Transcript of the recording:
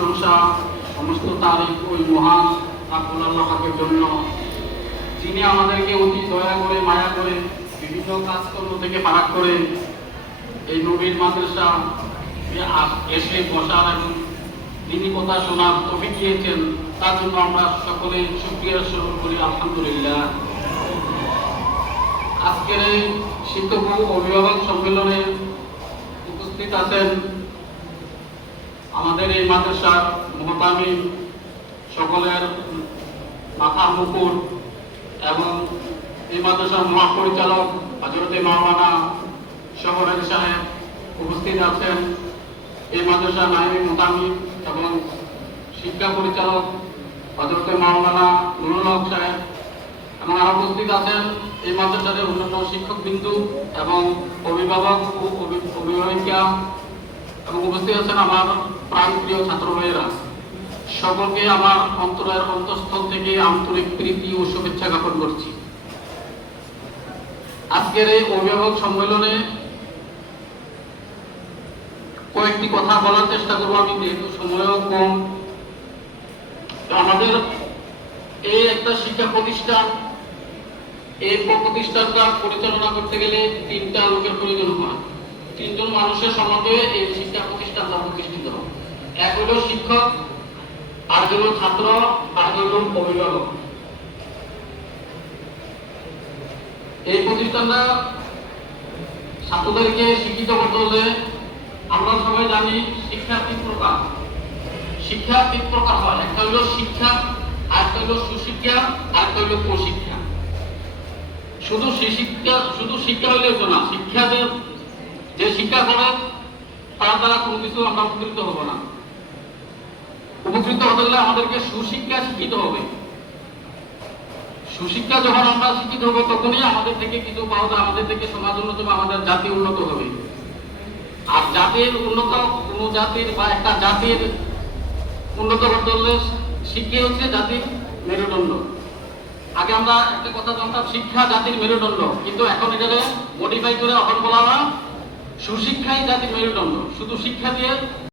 প্রশংসা সমস্ত তারিফ ওই মহান আব্দুল আল্লাহ পাকের জন্য, যিনি আমাদেরকে অতি দয়া করে মায়া করে বিভিন্ন কাজকর্ম থেকে ফারাক করে এই নবীর মাদ্রাসা এসে বসার এবং তিনি কথা শোনার তৌফিক দিয়েছেন। তার জন্য আমরা সকলে শুকরিয়া স্মরণ করি, আলহামদুলিল্লাহ। আজকের এই শিক্ষক ও অভিভাবক সম্মেলনে উপস্থিত আছেন আমাদের এই মাদ্রাসার মুহতামিম, সকলের মাথার মুকুট, এবং এই মাদ্রাসার মহাপরিচালক হযরত মাওলানা শহরের সাহেব উপস্থিত আছেন, এই মাদ্রাসার নায়েবে মুহতামিম এবং শিক্ষা পরিচালক হযরত মাওলানা নুরুল হক সাহেব, এবং আরো উপস্থিত আছেন এই মাদ্রাসার অন্যান্য শিক্ষকবৃন্দু এবং অভিভাবক ও অভিভাবিকা, এবং উপস্থিত আছেন আমার প্রাণপ্রিয় ছাত্র ভাইয়েরা। সকলকে আমার অন্তরের অন্তঃস্থল থেকে আন্তরিক প্রীতি ও শুভেচ্ছা জ্ঞাপন করছি। আজকের এই অভিভাবক সম্মেলনে কয়েকটি কথা বলার চেষ্টা করবো আমি, যেহেতু সময়ও কম। আমাদের এই একটা শিক্ষা প্রতিষ্ঠান, এই প্রতিষ্ঠানটা পরিচালনা করতে গেলে তিনটা লোকের প্রয়োজন হয়। তিনজন মানুষের সমাজে এই শিক্ষা প্রতিষ্ঠানটা প্রতিষ্ঠিত হয়। এক হলো শিক্ষক, আর হলো ছাত্র, আর হলো অভিভাবক। এই প্রতিষ্ঠানটা ছাত্রদেরকে শিক্ষিত করতে হলে আমরা সবাই জানি শিক্ষা তিন প্রকার। শিক্ষা তিন প্রকার হয়, একটা হলো শিক্ষা, আরেকটা হলো সুশিক্ষা, আরেকটা হলো কুশিক্ষা। শুধু শিক্ষা হইলেও তো না, শিক্ষাদের যে শিক্ষা করে তার দ্বারা কোনো কিছু আমরা উপকৃত হব না। উপকৃত হতে হলে আমাদেরকে সুশিক্ষা শিক্ষিত হবে। সুশিক্ষা যখন আমরা শিক্ষিত হবো তখনই আমাদের থেকে কিছু পাওয়া যায়, আমাদের থেকে সমাজ উন্নত হবে, আমাদের জাতি উন্নত হবে। আর জাতির উন্নত, কোনো জাতির বা একটা জাতির উন্নত করতে হলে শিক্ষা হচ্ছে জাতির মেরুদণ্ড। আগে আমরা একটা কথা জানতাম শিক্ষা জাতির মেরুদণ্ড, কিন্তু এখন এটাকে মডিফাই করে এখন বলা হয় সুশিক্ষাই জাতির মেরুদণ্ড। শুধু শিক্ষা দিয়ে